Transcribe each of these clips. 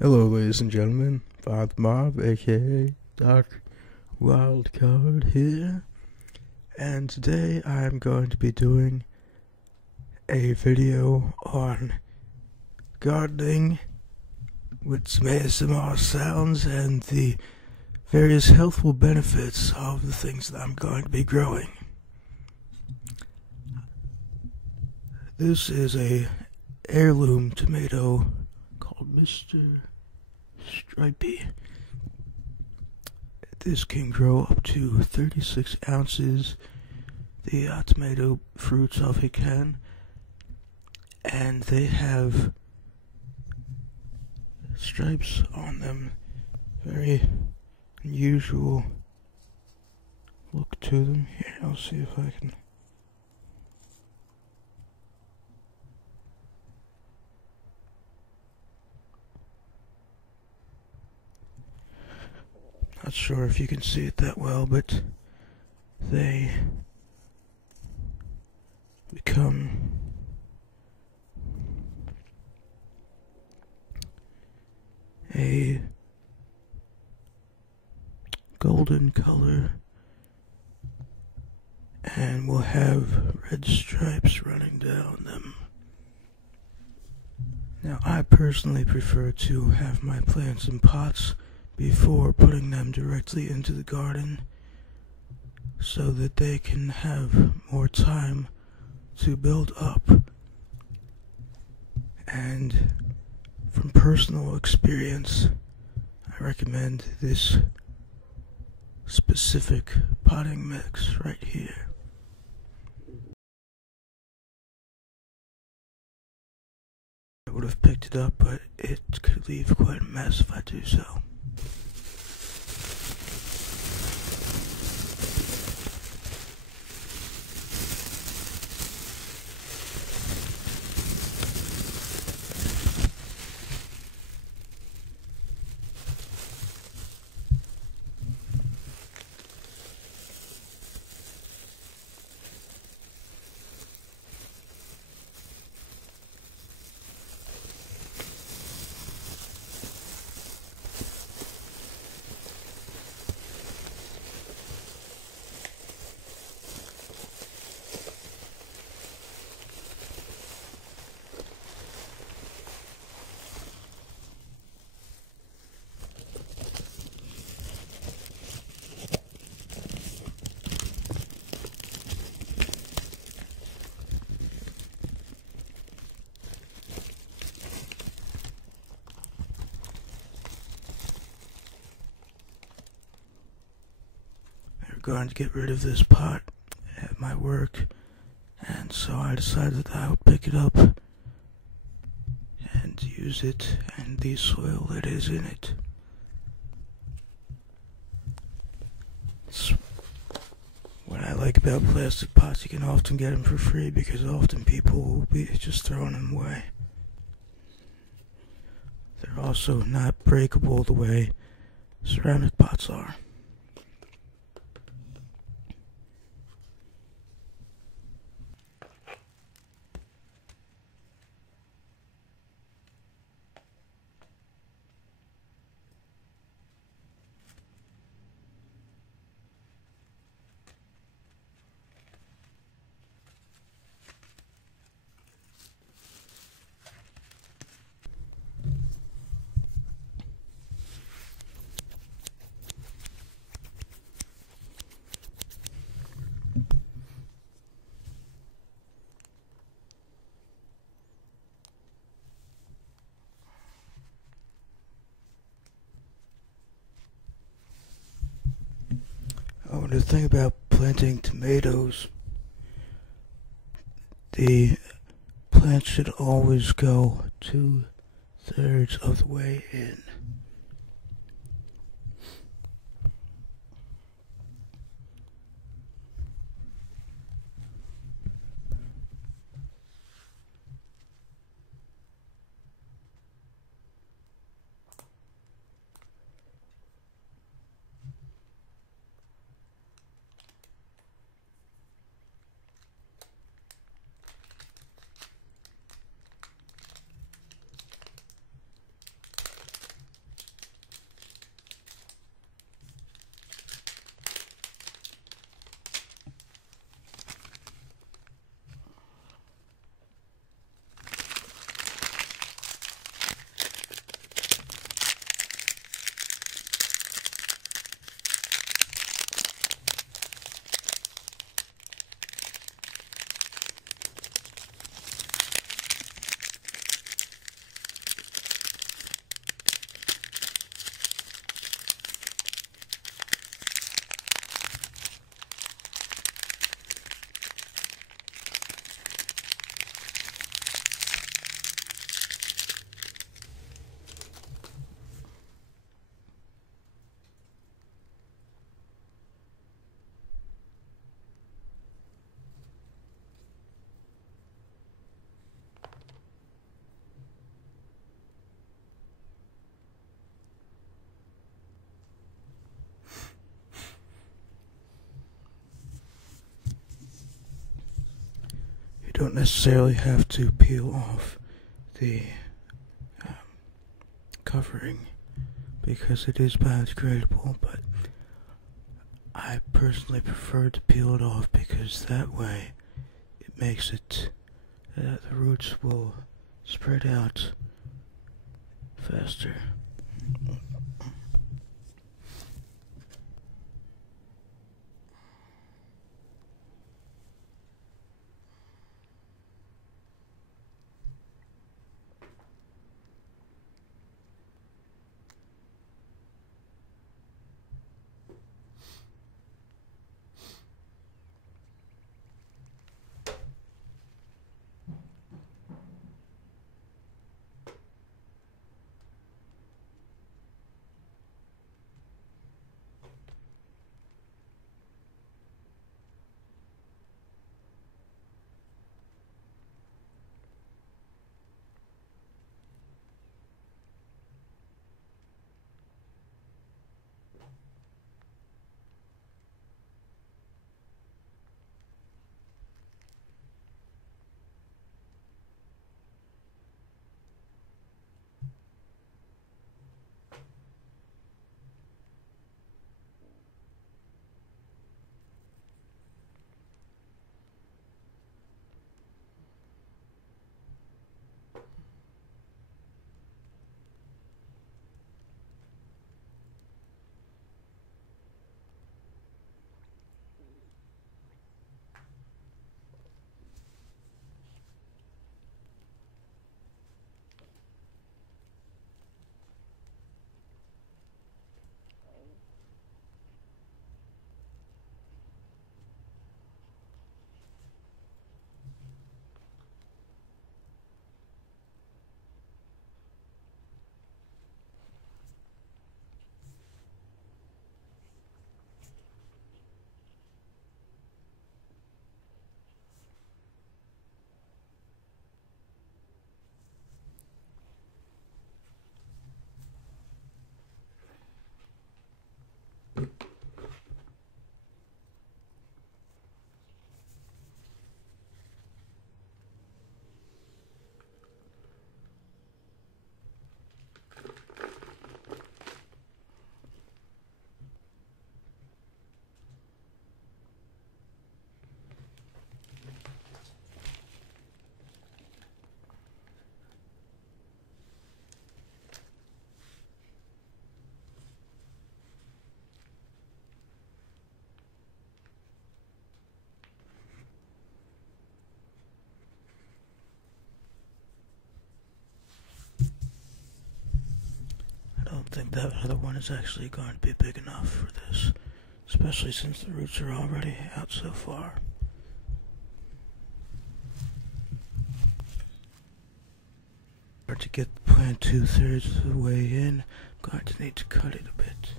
Hello, ladies and gentlemen. Father Marv, aka Dark Wildcard here, and today I'm going to be doing a video on gardening with some ASMR sounds and the various healthful benefits of the things that I'm going to be growing. This is a heirloom tomato called Mr. Stripey. This can grow up to 36 ounces. The tomato fruits of it can, and they have stripes on them. Very unusual look to them. Here, I'll see if I can. Not sure if you can see it that well, but they become a golden color and will have red stripes running down them. Now, I personally prefer to have my plants in pots before putting them directly into the garden so that they can have more time to build up. And from personal experience, I recommend this specific potting mix right here. I would have picked it up, but it could leave quite a mess if I do so. Going to get rid of this pot at my work, and so I decided that I would pick it up and use it and the soil that is in it. It's what I like about plastic pots. You can often get them for free because often people will be just throwing them away. They're also not breakable the way ceramic pots are. Oh, the thing about planting tomatoes, the plant should always go 2/3 of the way in. don't necessarily have to peel off the covering because it is biodegradable, but I personally prefer to peel it off because that way it makes it the roots will spread out faster. I think that other one is actually going to be big enough for this, especially since the roots are already out so far. To get the plant 2/3 of the way in, I'm going to need to cut it a bit.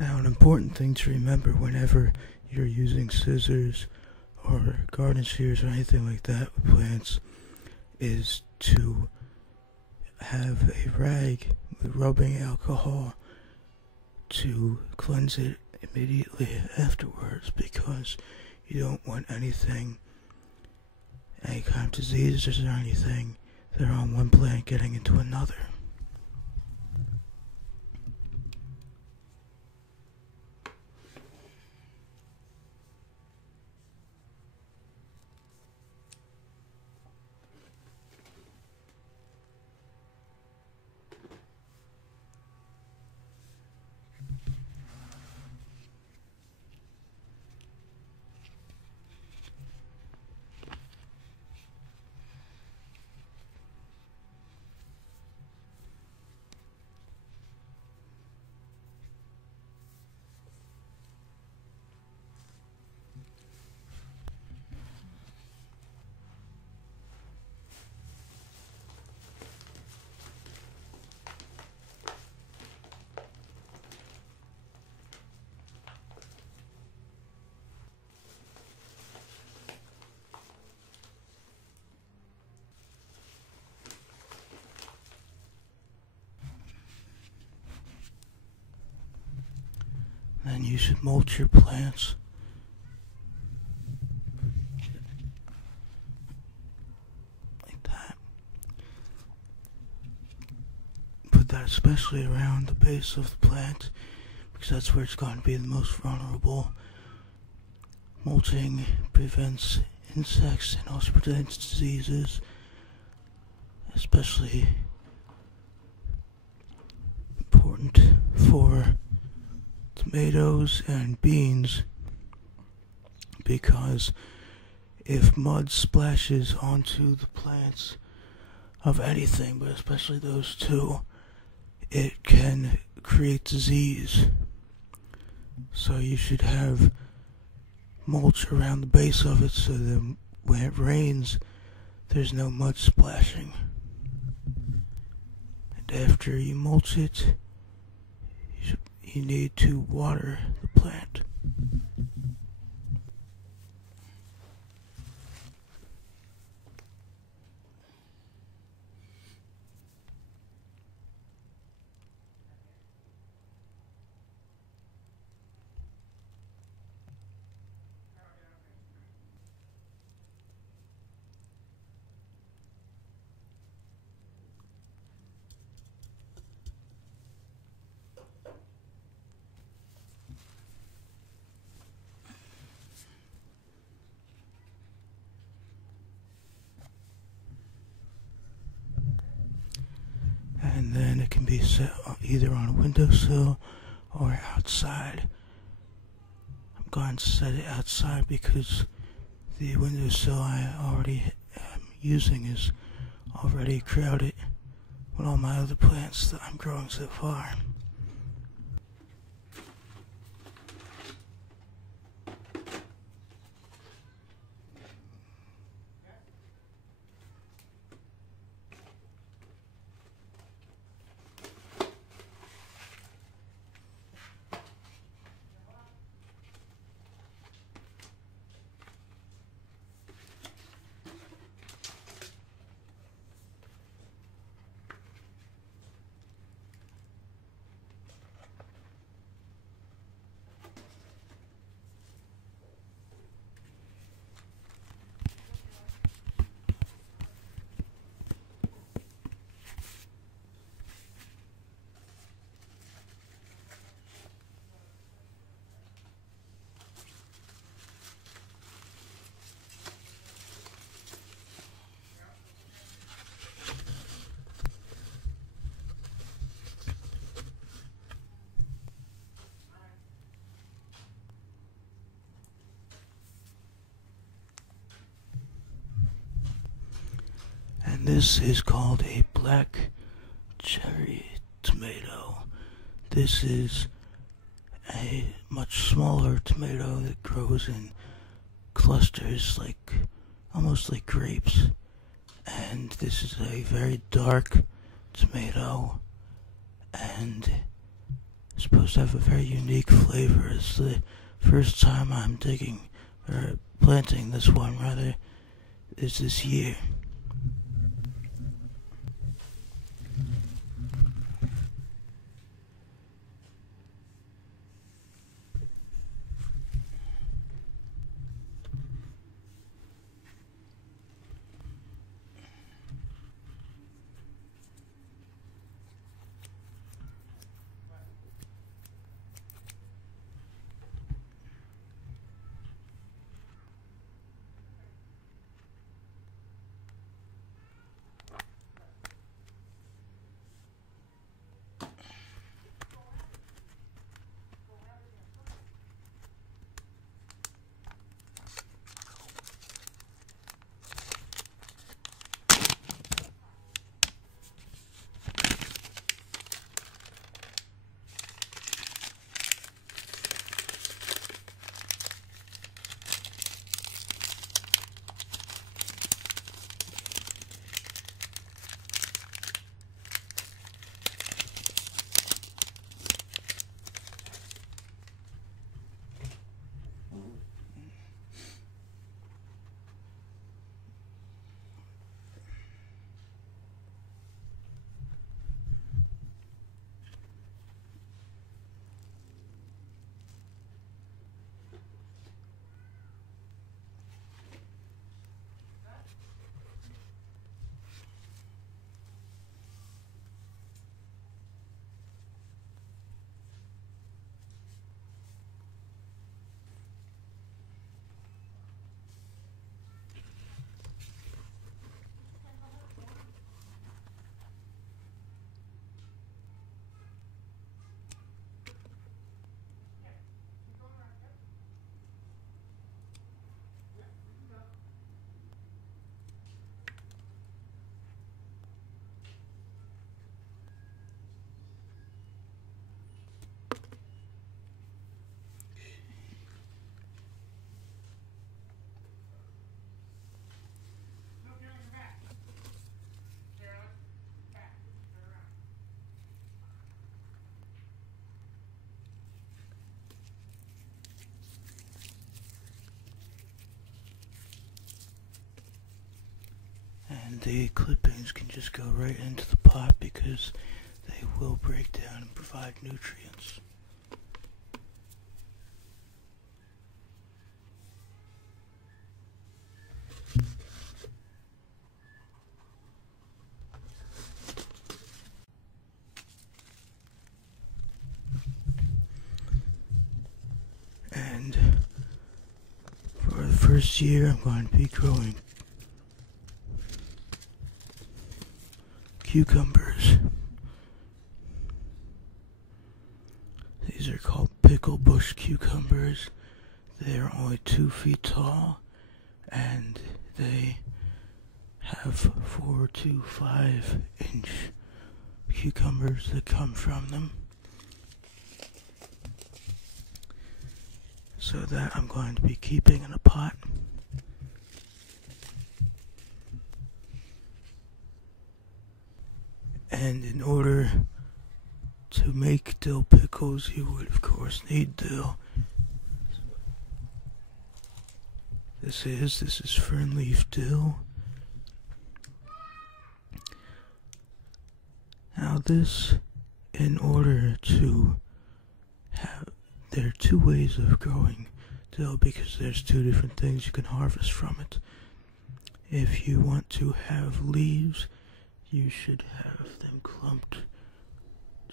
Now, an important thing to remember whenever you're using scissors or garden shears or anything like that with plants is to have a rag with rubbing alcohol to cleanse it immediately afterwards, because you don't want anything any kind of diseases or anything that are on one plant getting into another. Then you should mulch your plants. Like that. Put that especially around the base of the plant, because that's where it's going to be the most vulnerable. Mulching prevents insects and also prevents diseases, especially important for tomatoes and beans, because if mud splashes onto the plants of anything, but especially those two, it can create disease. So you should have mulch around the base of it so that when it rains, there's no mud splashing. And after you mulch it, you need to water the plant. And then it can be set either on a windowsill or outside. I'm going to set it outside because the windowsill I already am using is already crowded with all my other plants that I'm growing so far. And this is called a black cherry tomato. This is a much smaller tomato that grows in clusters, like almost like grapes. And this is a very dark tomato, and it's supposed to have a very unique flavor. It's the first time I'm planting this one rather, is this year. And the clippings can just go right into the pot because they will break down and provide nutrients. And for the first year, I'm going to be growing cucumbers. These are called pickle bush cucumbers. They are only 2 feet tall, and they have 4 to 5 inch cucumbers that come from them. So that I'm going to be keeping in a pot. And in order to make dill pickles, you would of course need dill. This is fern leaf dill. Now this, in order to have, there are 2 ways of growing dill because there's 2 different things you can harvest from it. If you want to have leaves, you should have them clumped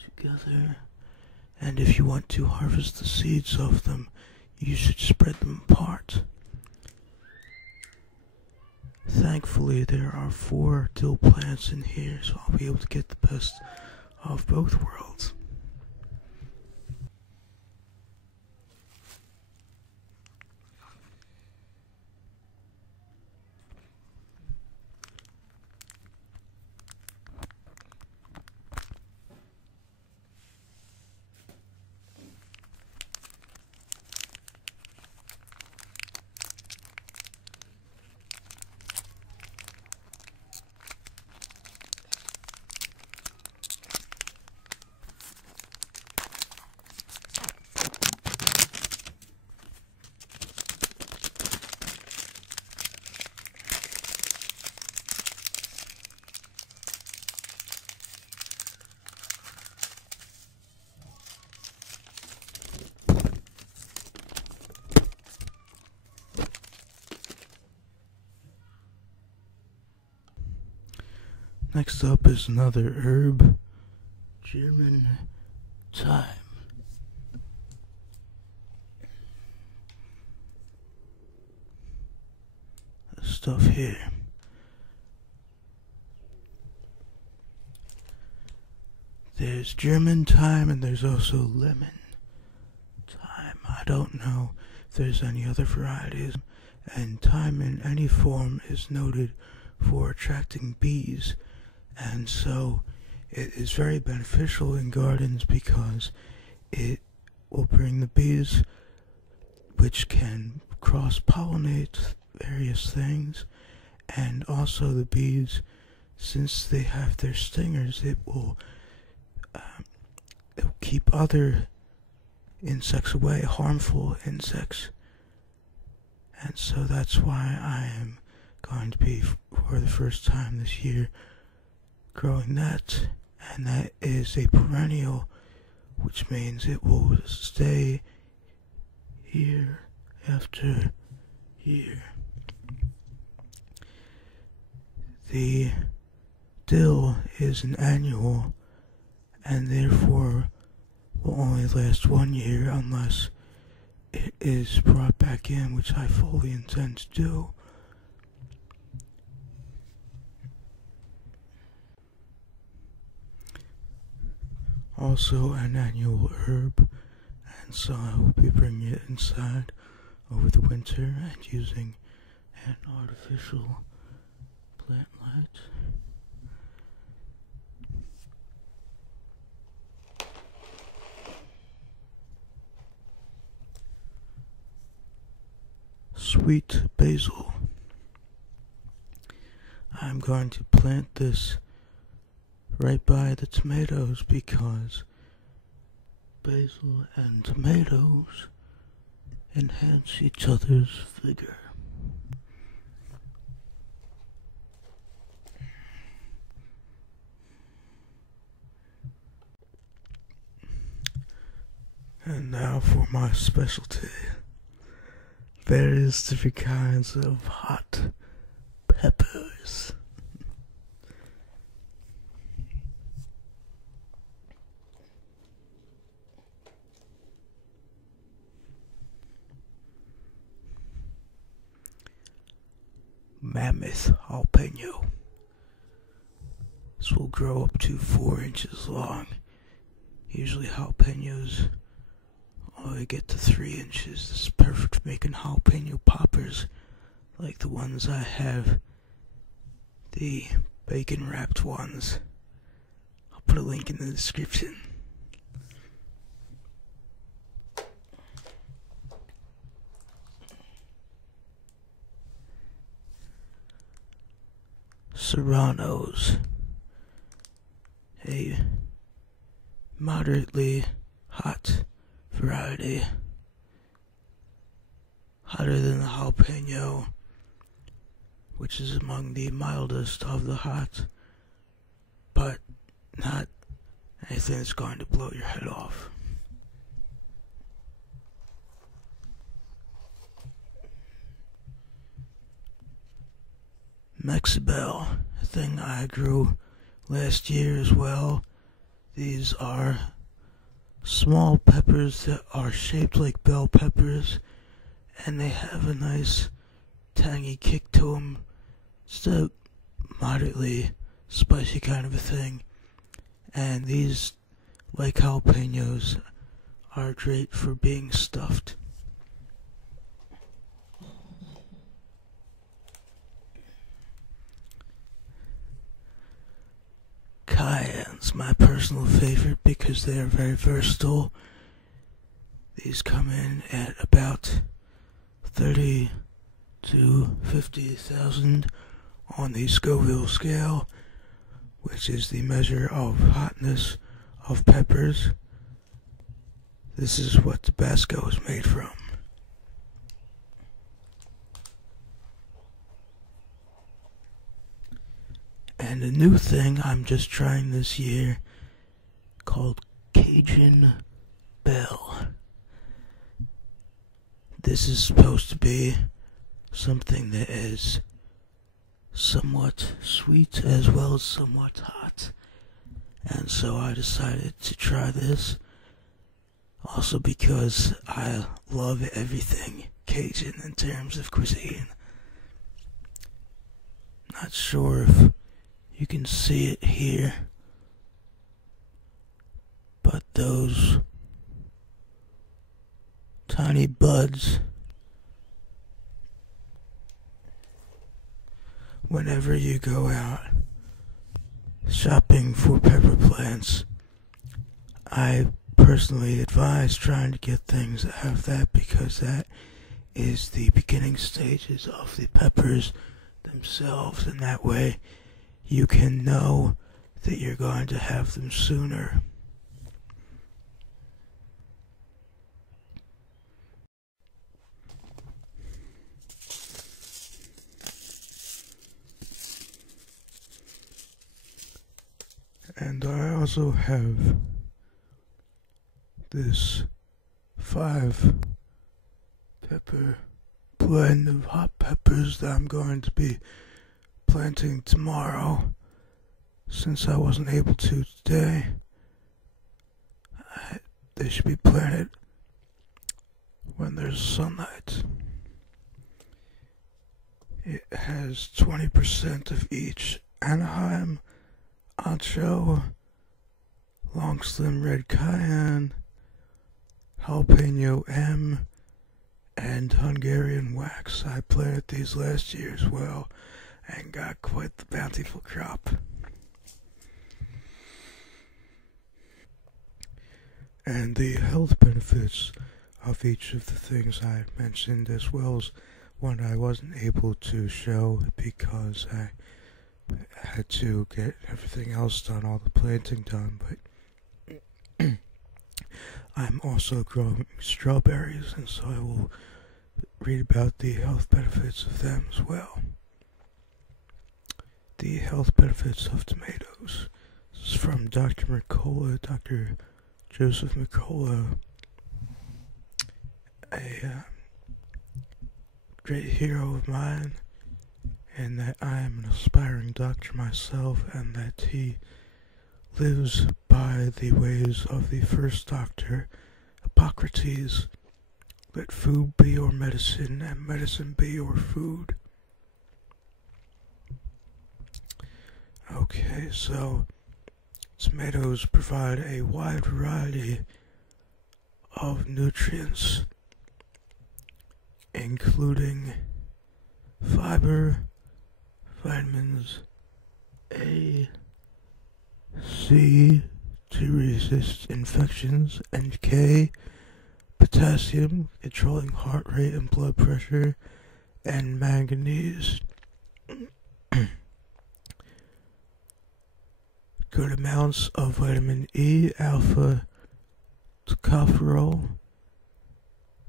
together. And if you want to harvest the seeds of them, you should spread them apart. Thankfully, there are 4 dill plants in here, so I'll be able to get the best of both worlds. Next up is another herb, German thyme. This stuff here. There's German thyme and there's also lemon thyme. I don't know if there's any other varieties. And thyme in any form is noted for attracting bees. And so it is very beneficial in gardens because it will bring the bees, which can cross-pollinate various things. And also the bees, since they have their stingers, it will keep other insects away, harmful insects. And so that's why I am going to be, for the first time this year, growing that. And that is a perennial, which means it will stay year after year. The dill is an annual and therefore will only last 1 year unless it is brought back in, which I fully intend to do. Also an annual herb, and so I will be bringing it inside over the winter and using an artificial plant light. Sweet basil. I'm going to plant this right by the tomatoes because basil and tomatoes enhance each other's vigor. And now for my specialty. Various different kinds of hot peppers. Mammoth jalapeno. This will grow up to 4 inches long. Usually jalapenos only get to 3 inches. This is perfect for making jalapeno poppers like the ones I have. The bacon wrapped ones. I'll put a link in the description. Serranos. A moderately hot variety. Hotter than the jalapeno, which is among the mildest of the hot, but not anything that's going to blow your head off. Mexibel, a thing I grew last year as well. These are small peppers that are shaped like bell peppers, and they have a nice tangy kick to them. It's a moderately spicy kind of a thing, and these, like jalapenos, are great for being stuffed. Cayenne's my personal favorite because they are very versatile. These come in at about 30 to 50,000 on the Scoville scale, which is the measure of hotness of peppers. This is what Tabasco is made from. And a new thing I'm just trying this year called Cajun Bell. This is supposed to be something that is somewhat sweet as well as somewhat hot. And so I decided to try this. Also because I love everything Cajun in terms of cuisine. Not sure if you can see it here, but those tiny buds, whenever you go out shopping for pepper plants, I personally advise trying to get things that have that, because that is the beginning stages of the peppers themselves, and that way you can know that you're going to have them sooner. And I also have this 5 pepper blend of hot peppers that I'm going to be planting tomorrow, since I wasn't able to today. They should be planted when there's sunlight. It has 20% of each Anaheim, Ancho, long slim red cayenne, jalapeno M, and Hungarian wax. I planted these last year as well and got quite the bountiful crop. And the health benefits of each of the things I mentioned, as well as one I wasn't able to show because I had to get everything else done, all the planting done, but I'm also growing strawberries, and so I will read about the health benefits of them as well. The health benefits of tomatoes. This is from Dr. Mercola, Dr. Joseph Mercola. a great hero of mine, and that I am an aspiring doctor myself, and that he lives by the ways of the first doctor, Hippocrates. Let food be your medicine, and medicine be your food. Okay, so tomatoes provide a wide variety of nutrients, including fiber, vitamins A, C to resist infections, and K, potassium, controlling heart rate and blood pressure, and manganese. Good amounts of vitamin E, alpha tocopherol,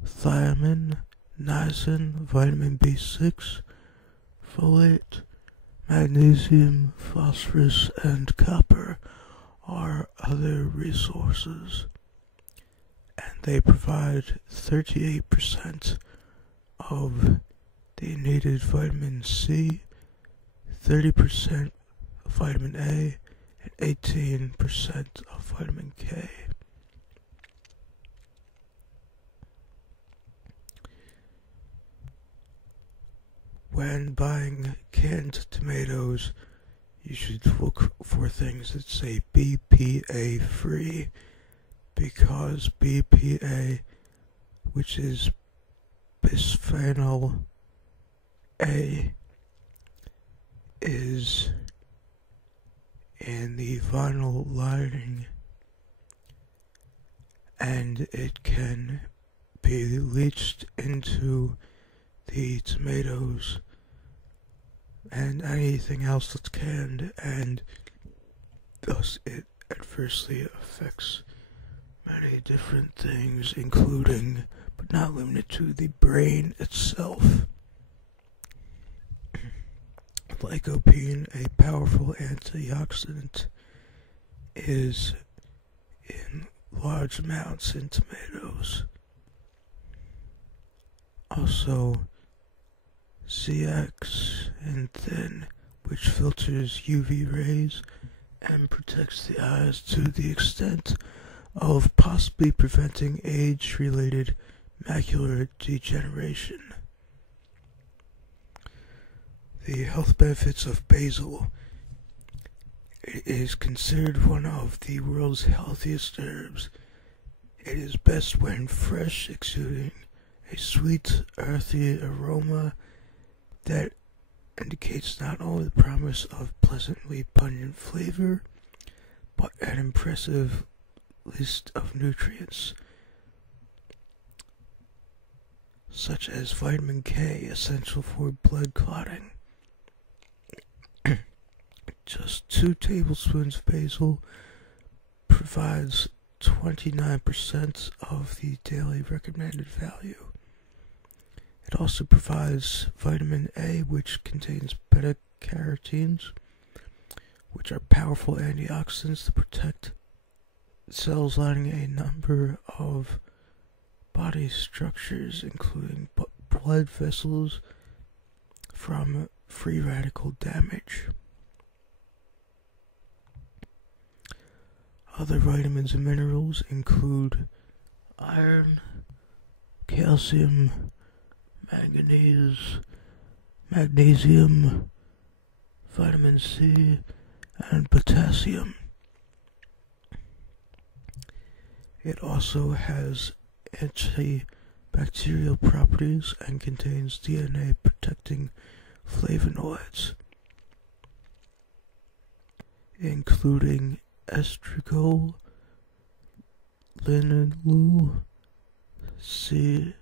thiamine, niacin, vitamin B6, folate, magnesium, phosphorus, and copper are other resources, and they provide 38% of the needed vitamin C, 30% of vitamin A, and 18% of vitamin K. When buying canned tomatoes, you should look for things that say BPA free, because BPA, which is bisphenol A, is in the vinyl lining, and it can be leached into the tomatoes and anything else that's canned, and thus it adversely affects many different things, including but not limited to the brain itself. Lycopene, a powerful antioxidant, is in large amounts in tomatoes. Also, zeaxanthin, which filters UV rays and protects the eyes to the extent of possibly preventing age-related macular degeneration. The health benefits of basil. It is considered one of the world's healthiest herbs. It is best when fresh, exuding a sweet, earthy aroma that indicates not only the promise of pleasantly pungent flavor, but an impressive list of nutrients, such as vitamin K, essential for blood clotting. Just 2 tablespoons of basil provides 29% of the daily recommended value. It also provides vitamin A, which contains beta-carotenes, which are powerful antioxidants that protect cells lining a number of body structures, including blood vessels, from free radical damage. Other vitamins and minerals include iron, calcium, manganese, magnesium, vitamin C, and potassium. It also has antibacterial properties and contains DNA protecting flavonoids, including estradiol, linalool, cineol,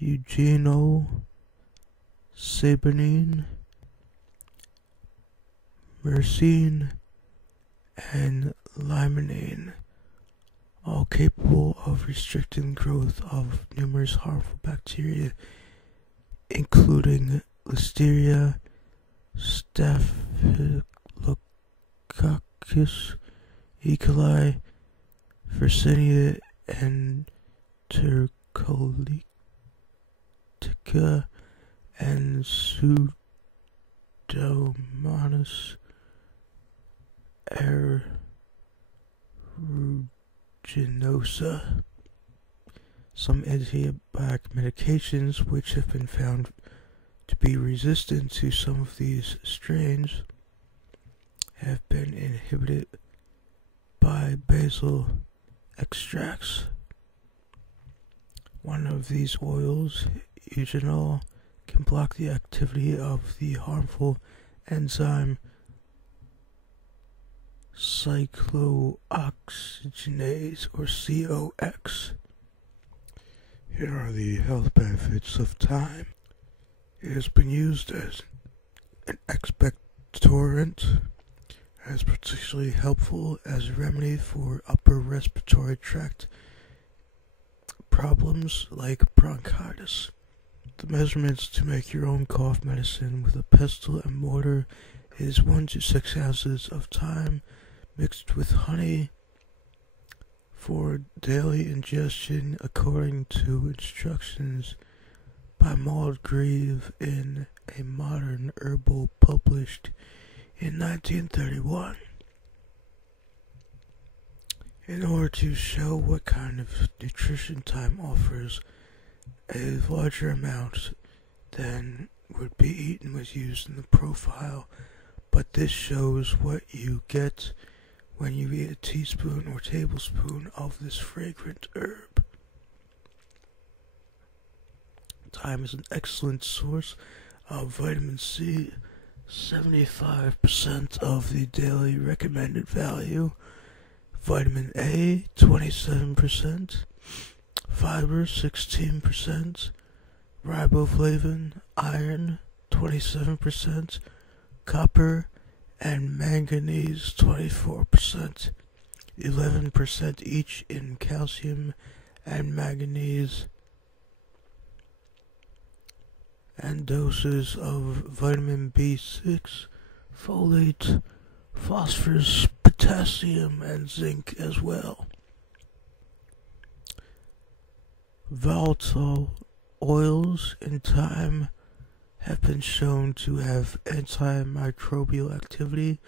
eugenol, saponine, myrcene, and limonene, all capable of restricting growth of numerous harmful bacteria, including Listeria, Staphylococcus, E. coli, Yersinia enterocolitica and Pseudomonas aeruginosa. Some antibiotic medications which have been found to be resistant to some of these strains have been inhibited by basil extracts. One of these oils, eugenol, can block the activity of the harmful enzyme cyclooxygenase, or COX. Here are the health benefits of thyme. It has been used as an expectorant, and is particularly helpful as a remedy for upper respiratory tract problems like bronchitis. The measurements to make your own cough medicine with a pestle and mortar is 1 to 6 ounces of thyme mixed with honey for daily ingestion according to instructions by Mulch in a modern herbal published in 1931. In order to show what kind of nutrition thyme offers, a larger amount than would be eaten was used in the profile, but this shows what you get when you eat a teaspoon or tablespoon of this fragrant herb. Thyme is an excellent source of vitamin C, 75% of the daily recommended value, vitamin A, 27%, fiber, 16%, riboflavin, iron, 27%, copper, and manganese, 24%, 11% each in calcium and manganese, and doses of vitamin B6, folate, phosphorus, potassium, and zinc as well. Volatile oils in thyme have been shown to have antimicrobial activity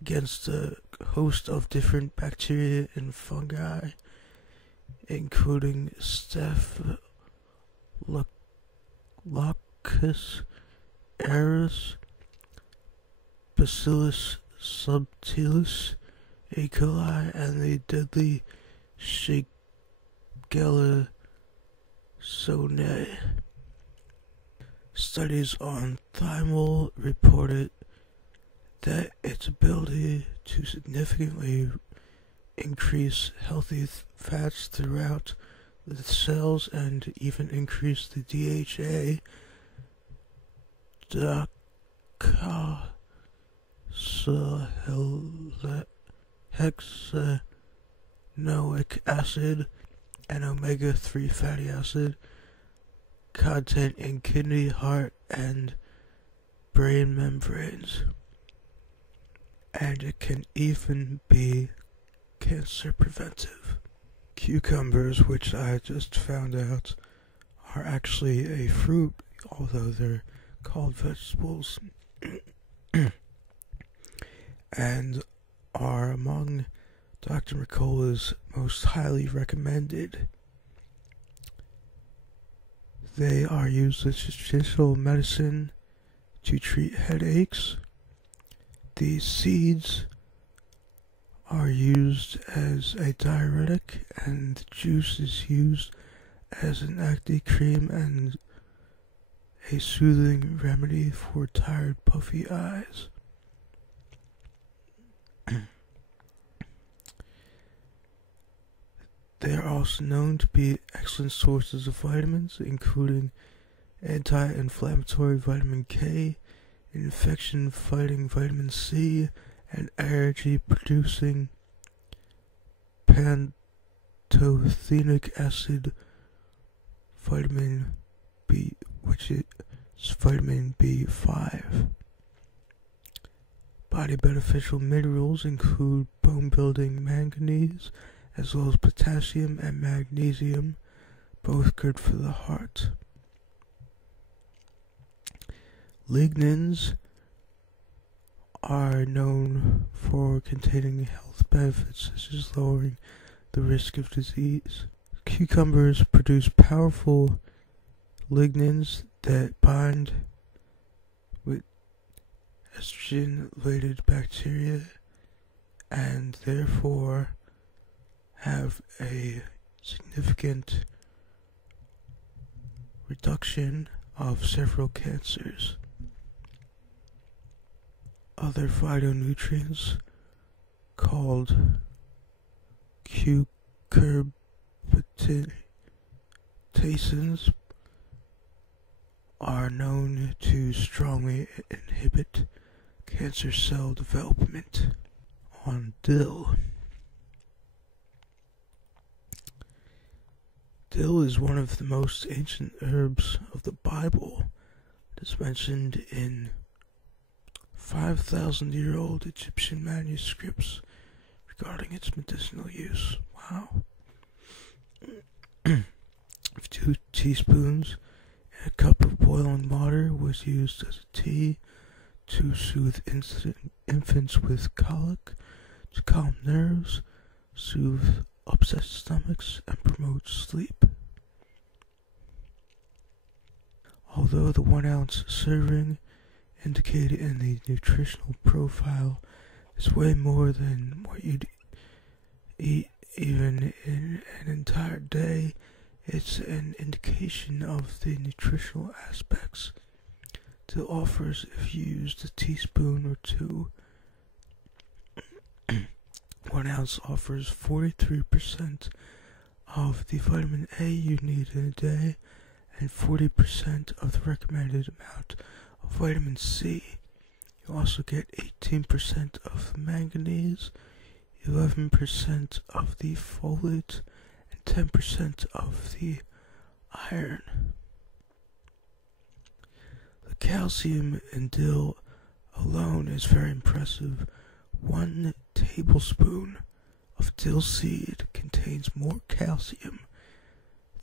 against a host of different bacteria and fungi, including Staphylococcus aureus, Bacillus subtilis, E. coli, and the deadly Shigella sonnae. Studies on thymol reported that its ability to significantly increase healthy fats throughout the cells and even increase the DHA, docosahexaenoic acid, and omega-3 fatty acid content in kidney, heart, and brain membranes, and it can even be cancer preventive. Cucumbers, which I just found out are actually a fruit, although they're called vegetables, and are among Dr. Mercola's most highly recommended. They are used as traditional medicine to treat headaches. The seeds are used as a diuretic, and the juice is used as an acne cream and a soothing remedy for tired, puffy eyes. They are also known to be excellent sources of vitamins, including anti-inflammatory vitamin K, infection-fighting vitamin C, and allergy-producing pantothenic acid, vitamin B, which is vitamin B5. Body beneficial minerals include bone-building manganese, as well as potassium and magnesium, both good for the heart. Lignans are known for containing health benefits such as lowering the risk of disease. Cucumbers produce powerful lignans that bind with estrogen-related bacteria and therefore have a significant reduction of several cancers. Other phytonutrients called cucurbitacins are known to strongly inhibit cancer cell development. On dill. Dill is one of the most ancient herbs of the Bible. It is mentioned in 5,000-year-old Egyptian manuscripts regarding its medicinal use. Wow. 2 teaspoons in a cup of boiling water was used as a tea to soothe infants with colic, to calm nerves, soothe upset stomachs, and promote sleep. Although the 1 ounce serving indicated in the nutritional profile is way more than what you'd eat even in an entire day, it's an indication of the nutritional aspects. Dill offers, if used a teaspoon or 2, 1 ounce offers 43% of the vitamin A you need in a day and 40% of the recommended amount of vitamin C. You also get 18% of the manganese, 11% of the folate, and 10% of the iron. The calcium in dill alone is very impressive. 1 tablespoon of dill seed contains more calcium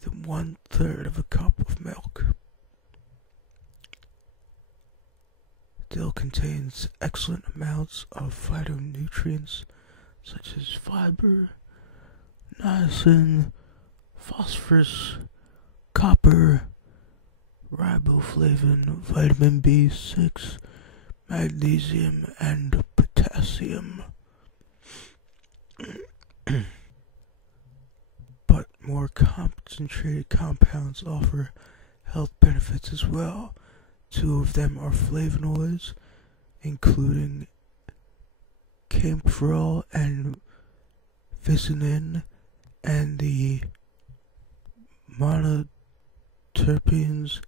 than 1/3 of a cup of milk. Dill contains excellent amounts of phytonutrients such as fiber, niacin, phosphorus, copper, riboflavin, vitamin B6, magnesium, and potassium. But more concentrated compounds offer health benefits as well. 2 of them are flavonoids, including camphorol and visanin, and the monoterpenes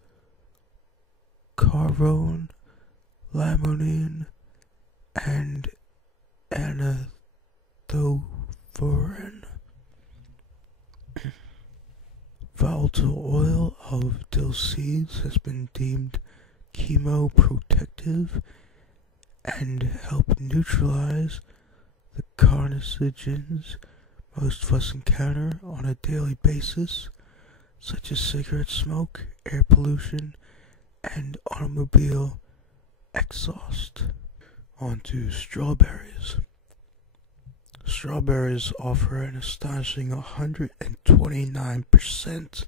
carvone, limonene, and anathophorine. Volatile oil of dill seeds has been deemed chemoprotective and help neutralize the carcinogens most of us encounter on a daily basis, such as cigarette smoke, air pollution, and automobile exhaust. On to strawberries. Strawberries offer an astonishing 129%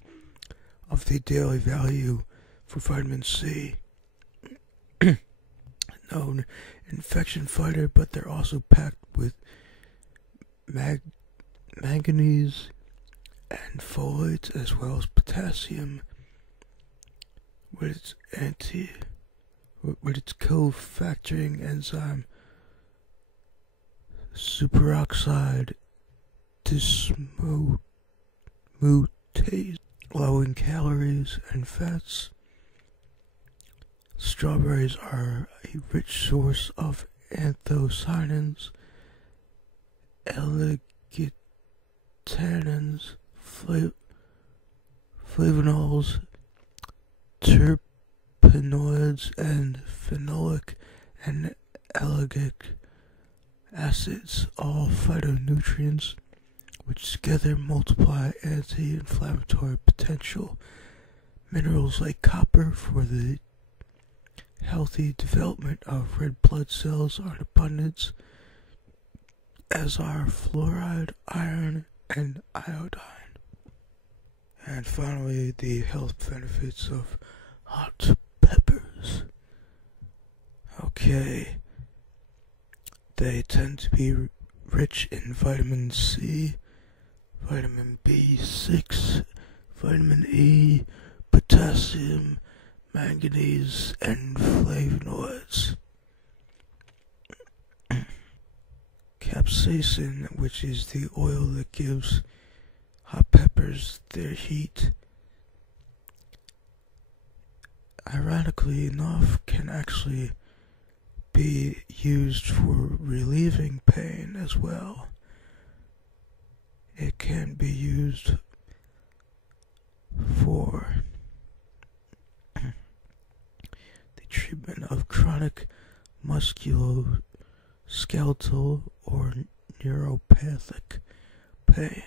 of the daily value for vitamin C. Known infection fighter, but they're also packed with manganese and folate as well as potassium with its cofactoring enzyme superoxide dismutase, low in calories and fats. Strawberries are a rich source of anthocyanins, elegitannins, flavonols, terpenoids, and phenolic and ellagic acids, all phytonutrients which together multiply anti-inflammatory potential. Minerals like copper for the healthy development of red blood cells are in abundance, as are fluoride, iron, and iodine. And finally, the health benefits of hot peppers. Okay, they tend to be rich in vitamin C, vitamin B6, vitamin E, potassium, manganese, and flavonoids. Capsaicin, which is the oil that gives hot peppers their heat, ironically enough, can actually be used for relieving pain as well. It can be used for the treatment of chronic musculoskeletal or neuropathic pain.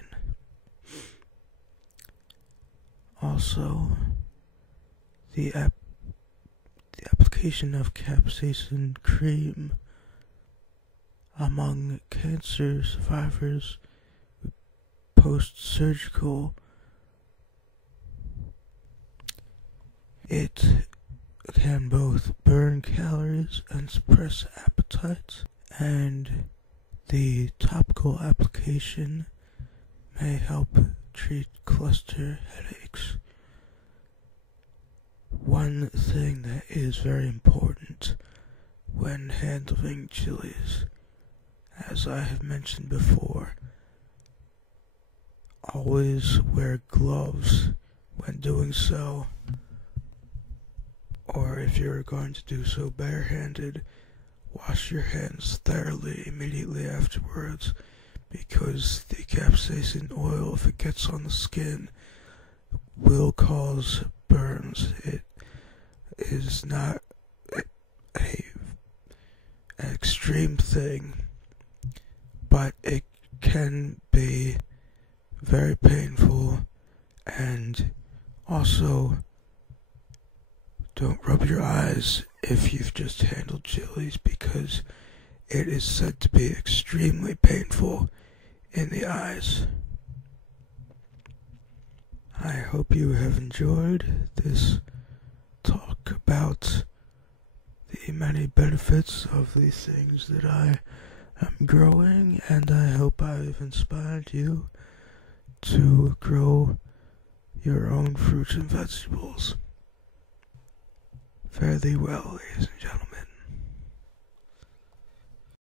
Also, the application of capsaicin cream among cancer survivors post-surgical, it can both burn calories and suppress appetite, and the topical application may help treat cluster headaches. One thing that is very important when handling chilies, as I have mentioned before, always wear gloves when doing so, or if you're going to do so barehanded, wash your hands thoroughly immediately afterwards, because the capsaicin oil, if it gets on the skin, will cause burns. It is not an extreme thing, but it can be very painful. And also, don't rub your eyes if you've just handled chilies, because it is said to be extremely painful in the eyes. I hope you have enjoyed this talk about the many benefits of these things that I am growing, and I hope I've inspired you to grow your own fruits and vegetables. Fare thee well, ladies and gentlemen.